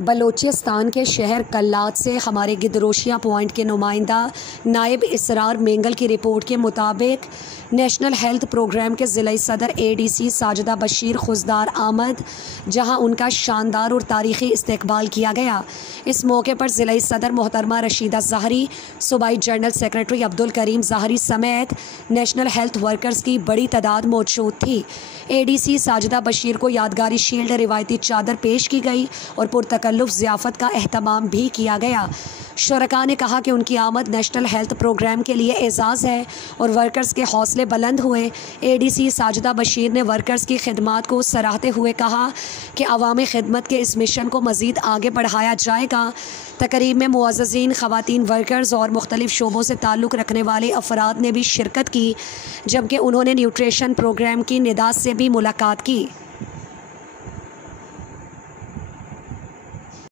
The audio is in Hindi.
बलोचिस्तान के शहर कल्लात से हमारे गिदरोशिया पॉइंट के नुमाइंदा नायब इसरार मेंगल की रिपोर्ट के मुताबिक नेशनल हेल्थ प्रोग्राम के ज़िला सदर ADC साजिदा बशीर खुशदार आमद, जहां उनका शानदार और तारीख़ी इस्तकबाल किया गया। इस मौके पर ज़िला सदर मोहतरमा रशीदा ज़ाहरी, सूबाई जनरल सेक्रेटरी अब्दुल करीम ज़ाहरी समेत नेशनल हेल्थ वर्कर्स की बड़ी तादाद मौजूद थी। ADC साजिदा बशीर को यादगारी शील्ड, रिवायती चादर पेश की गई और पुरतकल्लुफ़ ज़ियाफ़त का एहतमाम भी किया गया। शुरका ने कहा कि उनकी आमद नेशनल हेल्थ प्रोग्राम के लिए एजाज़ है और वर्कर्स के हौसले बुलंद हुए। ADC साजिदा बशीर ने वर्कर्स की खिदमत को सराहते हुए कहा कि अवामी खिदमत के इस मिशन को मज़ीद आगे बढ़ाया जाएगा। तकरीब में मुअज़्ज़ज़ीन, ख़वातीन वर्कर्स और मुख्तलिफ़ शोबों से ताल्लुक़ रखने वाले अफराद ने भी शिरकत की, जबकि उन्होंने न्यूट्रिशन प्रोग्राम की निदात से भी मुलाकात की।